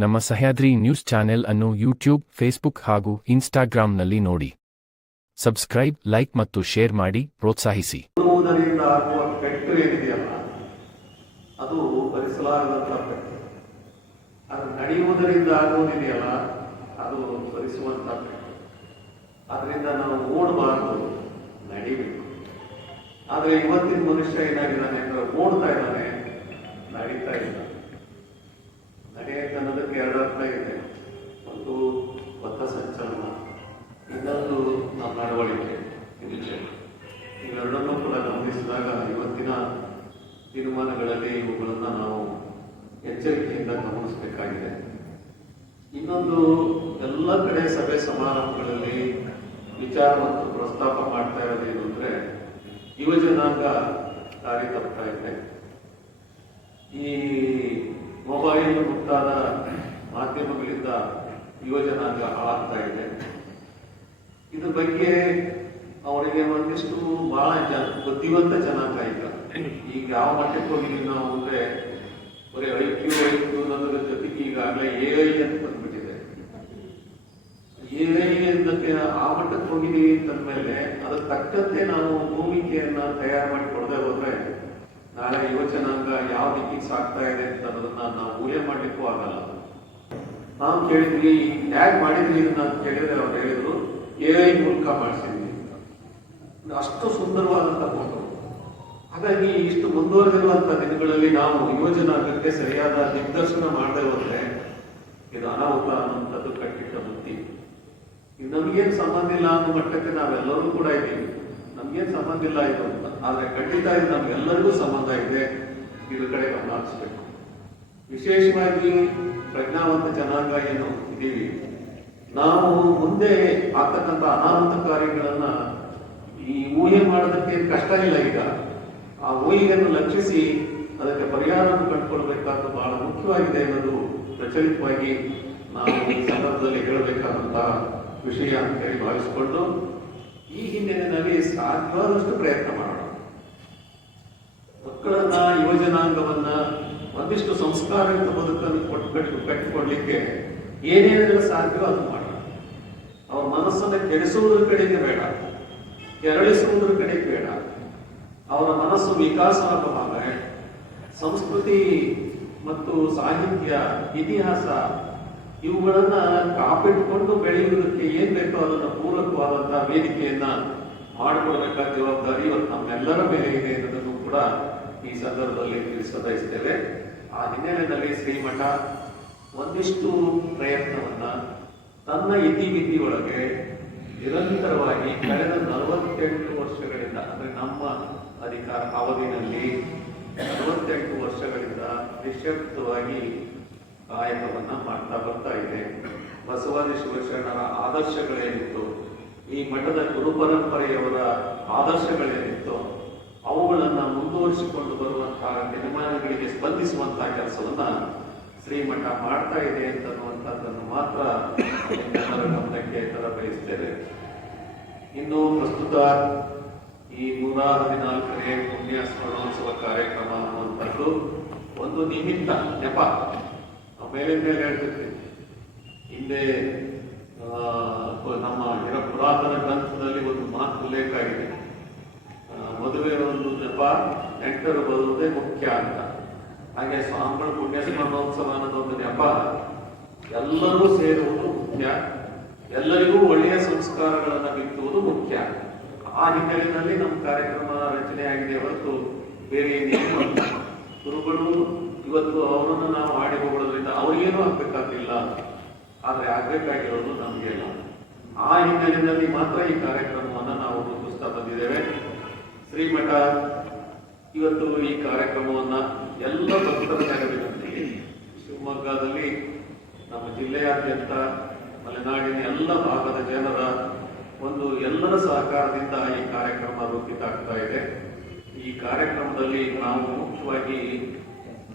ನಮ್ಮ Sahyadri news channel ಅನ್ನು YouTube, Facebook ಹಾಗೂ ಇನ್ಸ್ಟಾಗ್ರಾಂನಲ್ಲಿ ನೋಡಿ. ಸಬ್ಸ್ಕ್ರೈಬ್, ಲೈಕ್ ಮತ್ತು ಶೇರ್ ಮಾಡಿ, ಪ್ರೋತ್ಸಾಹಿಸಿ. ಅದು ಭರಿಸಲಾಗದಂತ ಪೆಟ್ಟು ಅದು ನಡೆಯುವುದರಿಂದ ಆಗುವುದಿದೆಯಲ್ಲ ಅದು ಭರಿಸುವಂತ ಪೆಟ್ಟು ಅದರಿಂದ ನಾವು ಓಡಬಾರದು, ನಡಿಬೇಕು. ಆದರೆ ಇವತ್ತಿನ ಮನುಷ್ಯ ಏನಾಗಿದ್ದಾನೆ ಅಂದ್ರೆ ಓಡ್ತಾ ಇದ್ದಾನೆ, ನಡೀತಾ ಇಲ್ಲ. ಅನ್ನೋದಕ್ಕೆ ಎರಡು ಅರ್ಥ ಇದೆ. ಒಂದು ಪಥ ಸಂಚಲನ, ಇನ್ನೊಂದು ನಮ್ಮ ನಡವಳಿಕೆ ಇವೆರಡನ್ನೂ ಕೂಡ ಗಮನಿಸಿದಾಗ ಇವತ್ತಿನ ತೀರ್ಮಾನಗಳಲ್ಲಿ ಇವುಗಳನ್ನು ನಾವು ಎಚ್ಚರಿಕೆಯಿಂದ ಗಮನಿಸಬೇಕಾಗಿದೆ. ಇನ್ನೊಂದು ಎಲ್ಲ ಕಡೆ ಸಭೆ ಸಮಾರಂಭಗಳಲ್ಲಿ ವಿಚಾರ ಮತ್ತು ಪ್ರಸ್ತಾಪ ಮಾಡ್ತಾ ಇರೋದು ಏನು ಅಂದರೆ ಯುವಜನಾಂಗ ದಾರಿ ತಪ್ತಾ ಇದೆ. ಈ ಮೊಬೈಲ್ ಮುಂತಾದ ಮಾಧ್ಯಮಗಳಿಂದ ಯುವ ಜನಾಂಗ ಹಾಳಾಗ್ತಾ ಇದೆ. ಇದ್ರ ಬಗ್ಗೆ ಅವರಿಗೆ ಒಂದಿಷ್ಟು ಬಹಳ ಜನ, ಬುದ್ಧಿವಂತ ಜನಾಂಗ ಈಗ. ಈಗ ಯಾವ ಮಟ್ಟಕ್ಕೆ ಹೋಗಿದ್ದೀವಿ ನಾವು ಅಂದ್ರೆ, ಬರೀ ಐ ಕ್ಯೂ ಐ ಕ್ಯೂ ಅನ್ನೋದ್ರ ಜೊತೆಗೆ ಈಗಾಗಲೇ ಎ ಐ ಅಂತ ಬಂದ್ಬಿಟ್ಟಿದೆ. ಎ ಐ ಜೊತೆ ಆ ಮಟ್ಟಕ್ಕೆ ಹೋಗಿದ್ದೀವಿ ಅಂತಂದ್ಮೇಲೆ ಅದಕ್ಕೆ ತಕ್ಕಂತೆ ನಾವು ಭೂಮಿಕೆಯನ್ನ ತಯಾರು ಮಾಡಿ ಕೊಡದೆ ಹೋದ್ರೆ ನಾಳೆ ಯುವ ಜನಾಂಗ ಯಾವ ದಿಕ್ಕಿಗೆ ಸಾಕ್ತಾ ಇದೆ ಅಂತ ಅನ್ನೋದನ್ನ ನಾವು ಊಹೆ ಮಾಡ್ಲಿಕ್ಕೂ ಆಗಲ್ಲ. ನಾವು ಕೇಳಿದ್ವಿ ಮಾಡಿದ್ವಿ ಇದನ್ನ ಅಂತ ಕೇಳಿದ್ರೆ ಅವ್ರು ಹೇಳಿದ್ರು ಎ ಐ ಮೂಲಕ ಮಾಡಿಸಿದ್ವಿ ಅಂತ. ಅಷ್ಟು ಸುಂದರವಾದಂಥ ಫೋಟೋ ಹಾಗಾಗಿ ಇಷ್ಟು ಮುಂದುವರೆದಿರುವಂಥ ದಿನಗಳಲ್ಲಿ ನಾವು ಯುವ ಜನಾಂಗಕ್ಕೆ ಸರಿಯಾದ ದಿಗ್ದರ್ಶನ ಮಾಡದೆ ಹೋದ್ರೆ ಇದು ಅನಾಹುತ ಅನ್ನುವಂಥದ್ದು ಕಟ್ಟಿಟ್ಟ ಬುದ್ಧಿ. ಇದು ನಮಗೇನು ಸಂಬಂಧ ಇಲ್ಲ ಅನ್ನೋ ಮಟ್ಟಕ್ಕೆ ನಾವೆಲ್ಲರೂ ಕೂಡ ಇದ್ದೀವಿ. ನಮಗೇನು ಸಂಬಂಧ ಇಲ್ಲ ಇದು ಅಂತ. ಆದರೆ ಖಂಡಿತ ಇದು ನಮ್ಗೆಲ್ಲರಿಗೂ ಸಂಬಂಧ ಇದೆ. ಇದ್ರ ಕಡೆ ಗಮನ ಹರಿಸ್ಬೇಕು. ವಿಶೇಷವಾಗಿ ಪ್ರಜ್ಞಾವಂತ ಜನಾಂಗ ಏನು ಇದ್ದೀವಿ ನಾವು ಮುಂದೆ ಆಗ್ತಕ್ಕಂಥ ಅನಾಹುತ ಕಾರ್ಯಗಳನ್ನು ಈ ಊಹೆ ಮಾಡೋದಕ್ಕೆ ಕಷ್ಟ ಇಲ್ಲ ಈಗ. ಆ ಊಹೆಯನ್ನು ಲಕ್ಷಿಸಿ ಅದಕ್ಕೆ ಪರಿಹಾರವನ್ನು ಕಂಡುಕೊಳ್ಬೇಕಾದ್ದು ಬಹಳ ಮುಖ್ಯವಾಗಿದೆ ಅನ್ನೋದು ಪ್ರಚಲಿತವಾಗಿ ನಾವು ಈ ಸಂದರ್ಭದಲ್ಲಿ ಹೇಳಬೇಕಾದಂತಹ ವಿಷಯ ಅಂತ ಹೇಳಿ ಭಾವಿಸಿಕೊಂಡು ಈ ಹಿನ್ನೆಲೆಯಲ್ಲಿ ಸಾಧ್ಯವಾದಷ್ಟು ಪ್ರಯತ್ನ ಮಾಡೋಣ. ಮಕ್ಕಳನ್ನ ಯುವ ಜನಾಂಗವನ್ನ ಒಂದಿಷ್ಟು ಸಂಸ್ಕಾರಯುತ ಬದುಕನ್ನು ಕೊಟ್ಟು ಕಟ್ಟು ಕಟ್ಟಿಕೊಡ್ಲಿಕ್ಕೆ ಏನೇನೆಲ್ಲ ಸಾಧ್ಯವೋ ಅದು ಮಾಡಿ. ಅವರ ಮನಸ್ಸನ್ನು ಕೆಡಿಸುವುದರ ಕಡೆಗೆ ಬೇಡ. ಕೆರಳಿಸುವುದರ ಕಡೆಗೆ ಬೇಡ. ಅವರ ಮನಸ್ಸು ವಿಕಾಸವಾಗುವಾಗ ಸಂಸ್ಕೃತಿ ಮತ್ತು ಸಾಹಿತ್ಯ, ಇತಿಹಾಸ ಇವುಗಳನ್ನ ಕಾಪಿಟ್ಕೊಂಡು ಬೆಳೆಯುವುದಕ್ಕೆ ಏನ್ ಬೇಕೋ ಅದನ್ನು ಪೂರಕವಾದಂತಹ ವೇದಿಕೆಯನ್ನ ಮಾಡಿಕೊಡ್ಬೇಕಾದ ಜವಾಬ್ದಾರಿ ಇವತ್ತು ನಮ್ಮೆಲ್ಲರ ಮೇಲೆ ಇದೆ ಅನ್ನೋದನ್ನು ಕೂಡ ಈ ಸಂದರ್ಭದಲ್ಲಿ ತಿಳಿಸಬಯಸ್ತೇವೆ ಆ ಹಿನ್ನೆಲೆಯಲ್ಲಿ ಶ್ರೀಮಠ ಒಂದಿಷ್ಟು ಪ್ರಯತ್ನವನ್ನ ತನ್ನ ಇತಿಮಿತಿಯೊಳಗೆ ನಿರಂತರವಾಗಿ ಕಳೆದ ನಲವತ್ತೆಂಟು ವರ್ಷಗಳಿಂದ, ಅಂದ್ರೆ ನಮ್ಮ ಅಧಿಕಾರ ಅವಧಿನಲ್ಲಿ ನಲವತ್ತೆಂಟು ವರ್ಷಗಳಿಂದ ನಿಶಕ್ತವಾಗಿ ಕಾಯಕವನ್ನ ಮಾಡ್ತಾ ಬರ್ತಾ ಇದೆ. ಬಸವಾದಿ ಶಿವಶರಣರ ಆದರ್ಶಗಳೇನಿತ್ತು, ಈ ಮಠದ ಗುರು ಪರಂಪರೆಯವರ ಆದರ್ಶಗಳೇನಿತ್ತು ಅವುಗಳನ್ನ ಮುಂದುವರಿಸಿಕೊಂಡು ಬರುವಂತಹ ನಿರ್ಮಾಣಗಳಿಗೆ ಸ್ಪಂದಿಸುವಂತಹ ಕೆಲಸವನ್ನ ಶ್ರೀಮಠ ಮಾಡ್ತಾ ಇದೆ ಅಂತನ್ನುವಂಥದ್ದನ್ನು ಮಾತ್ರ ಗಮನಕ್ಕೆ ತರಬಯಸ್ತೇವೆ. ಇನ್ನು ಪ್ರಸ್ತುತ ಈ ನೂರ ಹದಿನಾಲ್ಕನೇ ಪುಣ್ಯ ಸ್ಮರಣೋತ್ಸವ ಕಾರ್ಯಕ್ರಮ ಅನ್ನುವಂಥದ್ದು ಒಂದು ನಿಮಿತ್ತ ನೆಪ. ಮೇಲೆ ಮೇಲೆ ಹೇಳ್ತಿರ್ತೀವಿ. ಹಿಂದೆ ನಮ್ಮ ಇರ ಪುರಾತನ ಗ್ರಂಥದಲ್ಲಿ ಒಂದು ಮಾತು ಉಲ್ಲೇಖ ಆಗಿದೆ ಆ, ಮದುವೆ ಒಂದು ನೆಪ ನೆಂಟರು ಬರುವುದೇ ಮುಖ್ಯ ಅಂತ. ಹಾಗೆ ಸ್ವಾಮಿಗಳ ಪುಣ್ಯ ಅನ್ನೋದು ಒಂದು ನೆಪ ಎಲ್ಲರೂ ಸೇರುವುದು ಮುಖ್ಯ. ಎಲ್ಲರಿಗೂ ಒಳ್ಳೆಯ ಸಂಸ್ಕಾರಗಳನ್ನು ಬಿತ್ತುವುದು ಮುಖ್ಯ. ಆ ಹಿನ್ನೆಲೆಯಲ್ಲಿ ನಮ್ಮ ಕಾರ್ಯಕ್ರಮ ರಚನೆ ಆಗಿದೆ ಹೊರತು ಬೇರೆ ಏನೇನು. ಗುರುಗಳು, ಇವತ್ತು ಅವರನ್ನು ನಾವು ಹಾಡಿ ಹೋಗೋದ್ರಿಂದ ಅವರಿಗೇನು ಆಗ್ಬೇಕಾಗಿಲ್ಲ ಆದ್ರೆ ಆಗ್ಬೇಕಾಗಿರೋದು ನಮಗೆಲ್ಲ ಆ ಹಿನ್ನೆಲೆಯಲ್ಲಿ ಮಾತ್ರ ಈ ಕಾರ್ಯಕ್ರಮವನ್ನು ನಾವು ರೂಪಿಸ್ತಾ ಬಂದಿದ್ದೇವೆ. ಶ್ರೀಮಠ, ಇವತ್ತು ಈ ಕಾರ್ಯಕ್ರಮವನ್ನ ಎಲ್ಲ ಭಕ್ತರ ನೆರವಿನೊಂದಿಗೆ ಶಿವಮೊಗ್ಗದಲ್ಲಿ ನಮ್ಮ ಜಿಲ್ಲೆಯಾದ್ಯಂತ, ಮಲೆನಾಡಿನ ಎಲ್ಲ ಭಾಗದ ಜನರ ಒಂದು ಎಲ್ಲರ ಸಹಕಾರದಿಂದ ಈ ಕಾರ್ಯಕ್ರಮ ರೂಪಿತಾಗ್ತಾ ಇದೆ. ಈ ಕಾರ್ಯಕ್ರಮದಲ್ಲಿ ನಾವು ಮುಖ್ಯವಾಗಿ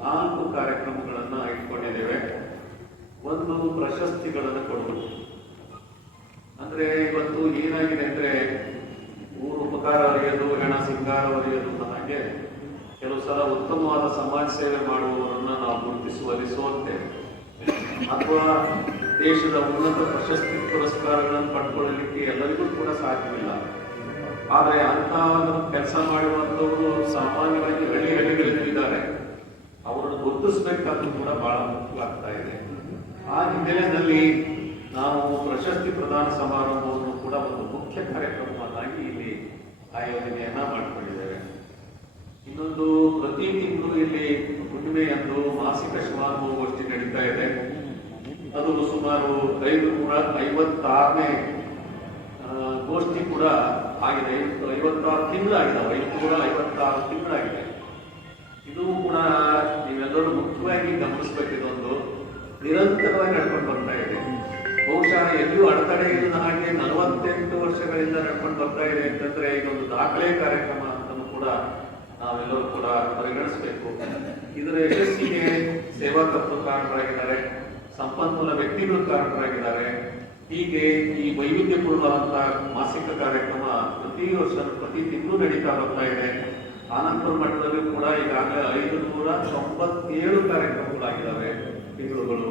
ನಾಲ್ಕು ಕಾರ್ಯಕ್ರಮಗಳನ್ನ ಇಟ್ಕೊಂಡಿದ್ದೇವೆ. ಒಂದು ಪ್ರಶಸ್ತಿಗಳನ್ನು ಕೊಡುವುದು ಅಂದ್ರೆ ಇವತ್ತು ಏನಾಗಿದೆ ಅಂದ್ರೆ ಊರು ಉಪಕಾರ ಅರಿಯೋದು ಸಿಂಗಾರ ಹಾಗೆ ಕೆಲವು ಸಲ ಉತ್ತಮವಾದ ಸಮಾಜ ಸೇವೆ ಮಾಡುವವರನ್ನ ನಾವು ಗುರುತಿಸುವಲ್ಲಿ ಅಥವಾ ದೇಶದ ಉನ್ನತ ಪ್ರಶಸ್ತಿ ಪುರಸ್ಕಾರಗಳನ್ನು ಪಡ್ಕೊಳ್ಳಲಿಕ್ಕೆ ಎಲ್ಲರಿಗೂ ಕೂಡ ಸಾಧ್ಯವಿಲ್ಲ. ಆದರೆ ಅಂತ ಕೆಲಸ ಮಾಡುವಂತವರು ಸಾಮಾನ್ಯವಾಗಿ ಹಳ್ಳಿ ಹಳ್ಳಿಗಳಲ್ಲಿದ್ದಾರೆ ಅವರನ್ನು ಗುರುತಿಸಬೇಕಾದ್ರೂ ಕೂಡ ಬಹಳ ಮುಖ್ಯ ಆಗ್ತಾ ಇದೆ. ಆ ಹಿನ್ನೆಲೆಯಲ್ಲಿ ನಾವು ಪ್ರಶಸ್ತಿ ಪ್ರದಾನ ಸಮಾರಂಭವನ್ನು ಕೂಡ ಒಂದು ಮುಖ್ಯ ಇಲ್ಲಿ ಆಯೋಜನೆಯನ್ನ ಮಾಡಿಕೊಂಡಿದ್ದೇವೆ. ಇನ್ನೊಂದು ಪ್ರತಿ ತಿಂಗಳು ಇಲ್ಲಿ ಹುಣ್ಣಿಮೆಯಂದು ಮಾಸಿಕ ಶಿವಾನುಭವಗೋಷ್ಠಿ ನಡೀತಾ ಇದೆ. ಅದು ಸುಮಾರು ಐದು ನೂರ ಐವತ್ತಾರನೇ ಗೋಷ್ಠಿ ಕೂಡ ಆಗಿದೆ. ಐವತ್ತು ಐವತ್ತಾರು ತಿಂಗಳಾಗಿದ್ದಾವೆ ನೂರ ಐವತ್ತಾರು ತಿಂಗಳಾಗಿದೆ. ಇದು ಕೂಡ ನೀವೆಲ್ಲರೂ ಮುಖ್ಯವಾಗಿ ಗಮನಿಸಬೇಕಿದೊಂದು ನಿರಂತರವಾಗಿ ನಡ್ಕೊಂಡು ಬರ್ತಾ ಇದೆ. ಬಹುಶಃ ಎಲ್ಲೂ ಅಡೆತಡೆ ಇಲ್ಲದ ಹಾಗೆ ನಲವತ್ತೆಂಟು ವರ್ಷಗಳಿಂದ ನಡ್ಕೊಂಡು ಬರ್ತಾ ಇದೆ ಅಂತಂದ್ರೆ ಇದೊಂದು ದಾಖಲೆ ಕಾರ್ಯಕ್ರಮ ಅಂತಲೂ ಕೂಡ ನಾವೆಲ್ಲರೂ ಕೂಡ ಪರಿಗಣಿಸಬೇಕು. ಇದರ ಯಶಸ್ಸಿಗೆ ಸೇವಾ ತಪ್ಪು ಕಾರಣರಾಗಿದ್ದಾರೆ, ಸಂಪನ್ಮೂಲ ವ್ಯಕ್ತಿಗಳು ಕಾರಣರಾಗಿದ್ದಾರೆ. ಹೀಗೆ ಈ ವೈವಿಧ್ಯಪೂರ್ಣವಾದಂತಹ ಮಾಸಿಕ ಕಾರ್ಯಕ್ರಮ ಪ್ರತಿ ವರ್ಷ ಪ್ರತಿ ತಿಂಗಳು ನಡೀತಾ ಬರ್ತಾ ಇದೆ. ಆನಂದಪುರ ಮಟ್ಟದಲ್ಲಿ ಕೂಡ ಈಗಾಗಲೇ ಐದು ನೂರ ತೊಂಬತ್ತೇಳು ಕಾರ್ಯಕ್ರಮಗಳಾಗಿದ್ದಾವೆ ತಿಂಗಳುಗಳು.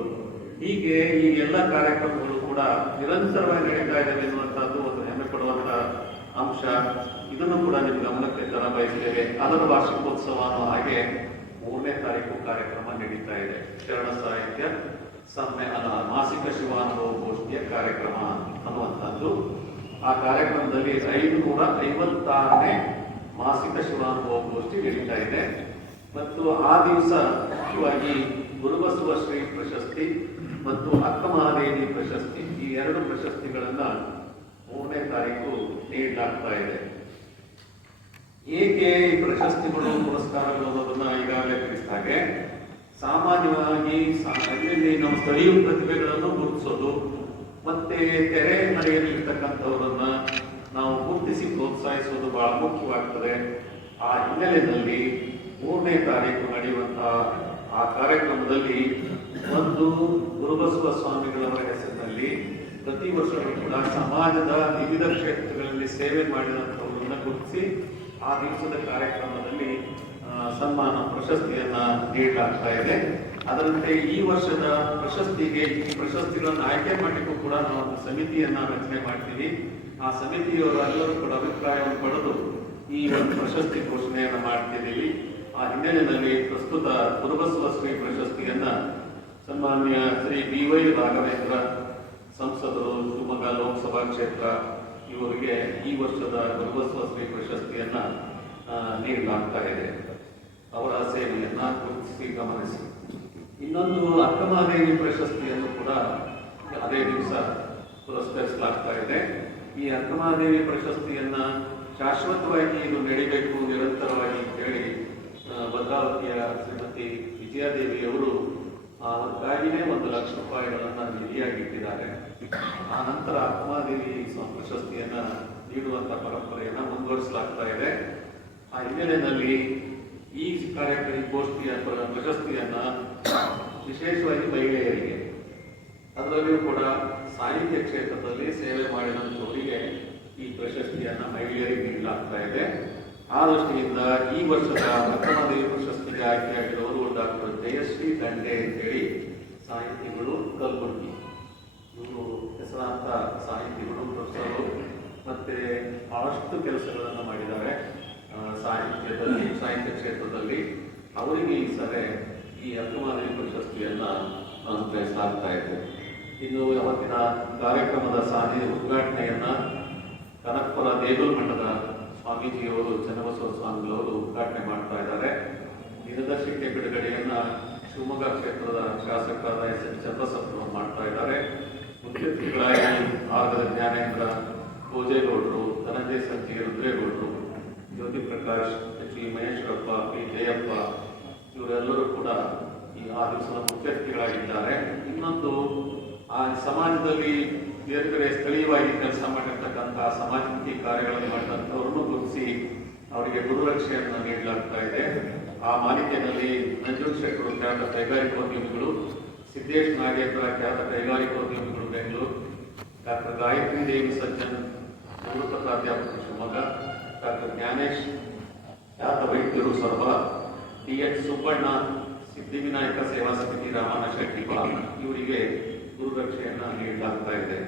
ಹೀಗೆ ಈ ಎಲ್ಲ ಕಾರ್ಯಕ್ರಮಗಳು ಕೂಡ ನಿರಂತರವಾಗಿ ನಡೀತಾ ಇದ್ದಾವೆ ಎನ್ನುವಂತಹದ್ದು ಒಂದು ಹೆಮ್ಮೆ ಪಡುವಂತಹ ಅಂಶ. ಇದನ್ನು ಕೂಡ ನಿಮ್ಮ ಗಮನಕ್ಕೆ ತರ ಬಯಸ್ತೇವೆ ಅದರ ವಾರ್ಷಿಕೋತ್ಸವ ಅನ್ನೋ ಹಾಗೆ ಮೂರನೇ ತಾರೀಕು ಕಾರ್ಯಕ್ರಮ ನಡೀತಾ ಇದೆ. ಶರಣ ಸಾಹಿತ್ಯ ಸಮ್ಮೇಳನ ಮಾಸಿಕ ಶಿವಾನುಭವ ಗೋಷ್ಠಿಯ ಕಾರ್ಯಕ್ರಮ ಅನ್ನುವಂಥದ್ದು. ಆ ಕಾರ್ಯಕ್ರಮದಲ್ಲಿ ಐದು ನೂರ ಐವತ್ತಾರನೇ ಮಾಸಿಕ ಶಿವಾನುಭವ ಗೋಷ್ಠಿ ನಡೀತಾ ಇದೆ. ಮತ್ತು ಆ ದಿವಸ ಮುಖ್ಯವಾಗಿ ಗುರುಬಸವ ಶ್ರೀ ಪ್ರಶಸ್ತಿ ಮತ್ತು ಅಕ್ಕಮಹಾದೇವಿ ಪ್ರಶಸ್ತಿ ಈ ಎರಡು ಪ್ರಶಸ್ತಿಗಳನ್ನ ಮೂರನೇ ತಾರೀಕು ನೀಡಲಾಗ್ತಾ ಇದೆ. ಏಕೆ ಈ ಪ್ರಶಸ್ತಿಗಳು ಪುರಸ್ಕಾರಗಳು ಅನ್ನೋದನ್ನ ಈಗಾಗಲೇ ತಿಳಿಸಿದ ಹಾಗೆ, ಸಾಮಾನ್ಯವಾಗಿ ನಾವು ನಮ್ಮ ಸ್ಥಳೀಯ ಪ್ರತಿಭೆಗಳನ್ನು ಗುರುತಿಸೋದು ಮತ್ತೆ ತೆರೆ ಮರೆಯಲ್ಲಿರ್ತಕ್ಕಂಥವರನ್ನ ನಾವು ಗುರುತಿಸಿ ಪ್ರೋತ್ಸಾಹಿಸೋದು ಬಹಳ ಮುಖ್ಯವಾಗ್ತದೆ. ಆ ಹಿನ್ನೆಲೆಯಲ್ಲಿ ಮೂರನೇ ತಾರೀಕು ನಡೆಯುವಂತಹ ಆ ಕಾರ್ಯಕ್ರಮದಲ್ಲಿ ಒಂದು ಗುರುಬಸವ ಸ್ವಾಮಿಗಳವರ ಹೆಸರಿನಲ್ಲಿ ಪ್ರತಿ ವರ್ಷವೂ ಕೂಡ ಸಮಾಜದ ವಿವಿಧ ಕ್ಷೇತ್ರಗಳಲ್ಲಿ ಸೇವೆ ಮಾಡಿದಂಥವರನ್ನ ಗುರುತಿಸಿ ಆ ದಿವಸದ ಕಾರ್ಯಕ್ರಮದಲ್ಲಿ ಸನ್ಮಾನ, ಪ್ರಶಸ್ತಿಯನ್ನ ನೀಡಲಾಗ್ತಾ ಇದೆ. ಅದರಂತೆ ಈ ವರ್ಷದ ಪ್ರಶಸ್ತಿಗೆ ಈ ಪ್ರಶಸ್ತಿಗಳನ್ನು ಆಯ್ಕೆ ಮಾಡಲಿಕ್ಕೂ ಕೂಡ ನಾವು ಒಂದು ಸಮಿತಿಯನ್ನ ರಚನೆ ಮಾಡ್ತೀವಿ. ಆ ಸಮಿತಿಯವರು ಎಲ್ಲರೂ ಕೂಡ ಅಭಿಪ್ರಾಯವನ್ನು ಪಡೆದು ಈ ಒಂದು ಪ್ರಶಸ್ತಿ ಘೋಷಣೆಯನ್ನು ಮಾಡ್ತಿದ್ದೀವಿ. ಆ ಹಿನ್ನೆಲೆಯಲ್ಲಿ ಪ್ರಸ್ತುತ ಗುರುಬಸವ ಶ್ರೀ ಪ್ರಶಸ್ತಿಯನ್ನ ಸನ್ಮಾನ್ಯ ಶ್ರೀ ಬಿ ವೈ ರಾಘವೇಂದ್ರ ಸಂಸದರು, ಶಿವಮೊಗ್ಗ ಲೋಕಸಭಾ ಕ್ಷೇತ್ರ, ಇವರಿಗೆ ಈ ವರ್ಷದ ಗುರುಬಸವ ಶ್ರೀ ಪ್ರಶಸ್ತಿಯನ್ನ ನೀಡಲಾಗ್ತಾ ಇದೆ. ಅವರ ಸೇವೆಯನ್ನ ಗುರುತಿಸಿ ಗಮನಿಸಿ. ಇನ್ನೊಂದು ಅಕ್ಕಮಹಾದೇವಿ ಪ್ರಶಸ್ತಿಯನ್ನು ಕೂಡ ಅದೇ ದಿವಸ ಪುರಸ್ಕರಿಸಲಾಗ್ತಾ ಇದೆ. ಈ ಅಕ್ಕಮಹಾದೇವಿ ಪ್ರಶಸ್ತಿಯನ್ನ ಶಾಶ್ವತವಾಗಿ ಇದು ನಡೀಬೇಕು, ನಿರಂತರವಾಗಿ ಹೇಳಿ ಭದ್ರಾವತಿಯ ಶ್ರೀಮತಿ ವಿಜಯಾದೇವಿಯವರು ಅದಕ್ಕಾಗಿಯೇ ಒಂದು ಲಕ್ಷ ರೂಪಾಯಿಗಳನ್ನು ನಿಧಿಯಾಗಿಟ್ಟಿದ್ದಾರೆ. ಆ ನಂತರ ಆತ್ಮಾದೇವಿ ಪ್ರಶಸ್ತಿಯನ್ನ ನೀಡುವಂತ ಪರಂಪರೆಯನ್ನ ಮುಂದುವರಿಸಲಾಗ್ತಾ ಇದೆ. ಆ ಹಿನ್ನೆಲೆಯಲ್ಲಿ ಈ ಕಾರ್ಯಕ್ರಮ ಗೋಷ್ಠಿಯ ಪ್ರ- ಪ್ರಶಸ್ತಿಯನ್ನ ವಿಶೇಷವಾಗಿ ಮಹಿಳೆಯರಿಗೆ, ಅದರಲ್ಲಿಯೂ ಕೂಡ ಸಾಹಿತ್ಯ ಕ್ಷೇತ್ರದಲ್ಲಿ ಸೇವೆ ಮಾಡಿದಂಥವರಿಗೆ ಈ ಪ್ರಶಸ್ತಿಯನ್ನ ಮಹಿಳೆಯರಿಗೆ ನೀಡಲಾಗ್ತಾ ಇದೆ. ಆ ದೃಷ್ಟಿಯಿಂದ ಈ ವರ್ಷದ ಅಕ್ಕಮಹಾದೇವಿ ಪ್ರಶಸ್ತಿಗೆ ಆಯ್ಕೆಯಾಗಿರುವರು ಡಾಕ್ಟರ್ ಜಯಶ್ರೀ ದಂಡೆ ಅಂತೇಳಿ ಸಾಹಿತಿಗಳು ಕಲಬುರಗಿ. ಇವರು ಹೆಸರಾಂತ ಸಾಹಿತಿಗಳು, ಪ್ರೊಫೆಸರು, ಮತ್ತೆ ಬಹಳಷ್ಟು ಕೆಲಸಗಳನ್ನು ಮಾಡಿದ್ದಾರೆ ಸಾಹಿತ್ಯದಲ್ಲಿ, ಸಾಹಿತ್ಯ ಕ್ಷೇತ್ರದಲ್ಲಿ. ಅವರಿಗೆ ಈ ಸರಿ ಈ ಅಕ್ಕಮಹಾದೇವಿ ಪ್ರಶಸ್ತಿಯನ್ನ ಅನುಗ್ರಹಿಸಲಾಗ್ತಾ ಇದೆ. ಇನ್ನು ಅವತ್ತಿನ ಕಾರ್ಯಕ್ರಮದ ಸಾಧನೆ ಉದ್ಘಾಟನೆಯನ್ನ ಕನಕಪುರ ದೇಗುಲ ಮಠದ ಸ್ವಾಮೀಜಿಯವರು, ಚನ್ನಬಸವ ಸ್ವಾಮಿಗಳವರು ಉದ್ಘಾಟನೆ ಮಾಡ್ತಾ ಇದ್ದಾರೆ. ನಿರ್ದೇಶಿಕೆ ಬಿಡುಗಡೆಯನ್ನ ಶಿವಮೊಗ್ಗ ಕ್ಷೇತ್ರದ ಶಾಸಕರಾದ ಎಸ್ ಎಂ ಚಂದ್ರಸಪ್ಪ ಮಾಡ್ತಾ ಇದ್ದಾರೆ. ಮುಖ್ಯ ಆಗದ ಜ್ಞಾನೇಂದ್ರ ಭೋಜೇಗೌಡರು Dhananjaya Sanji ರುದ್ರೇಗೌಡರು, Jyothi Prakash, H V Maheshwarappa, P Jayappa, ಇವರೆಲ್ಲರೂ ಕೂಡ ಈ ಆ ದಿವಸದ ಮುಖ್ಯಸ್ಥಿಗಳಾಗಿದ್ದಾರೆ ಇನ್ನೊಂದು, ಆ ಸಮಾಜದಲ್ಲಿ ಬೇರೆ ಬೇರೆ ಸ್ಥಳೀಯವಾಗಿ ಕೆಲಸ ಮಾಡಿರ್ತಕ್ಕಂಥ ಸಮಾಜಮುಖಿ ಕಾರ್ಯಗಳನ್ನು ಮಾಡಿದಂಥವ್ರನ್ನು ಗುರುತಿಸಿ ಅವರಿಗೆ ಗುರುರಕ್ಷೆಯನ್ನು ನೀಡಲಾಗ್ತಾ ಇದೆ. ಆ ಮಾಲಿಕೆಯಲ್ಲಿ ನಂಜುನ್ ಶೆಟ್ಟರು ಖ್ಯಾತ ಕೈಗಾರಿಕೋದ್ಯಮಿಗಳು ಸಿದ್ದೇಶ್ ನಾಗೇಂದ್ರ ಖ್ಯಾತ ಕೈಗಾರಿಕೋದ್ಯಮಿಗಳು ಬೆಂಗಳೂರು, ಡಾಕ್ಟರ್ ಗಾಯತ್ರಿ ದೇವಿ ಸಜ್ಜನ್ ನಿವೃತ್ತ ಪ್ರಾಧ್ಯಾಪಕರು ಶಿವಮೊಗ್ಗ, ಡಾಕ್ಟರ್ ಜ್ಞಾನೇಶ್, ಖ್ಯಾತ ವೈದ್ಯರು ಸರ್ವ ಟಿ ಎಚ್ ಸುಬ್ಬಣ್ಣ ಸಿದ್ಧಿವಿನಾಯಕ ಸೇವಾ ಸಮಿತಿ ರಾಮಣ್ಣ ಶೆಟ್ಟಿ ಇವರಿಗೆ ಗುರುರಕ್ಷೆಯನ್ನು ನೀಡಲಾಗ್ತಾ ಇದೆ.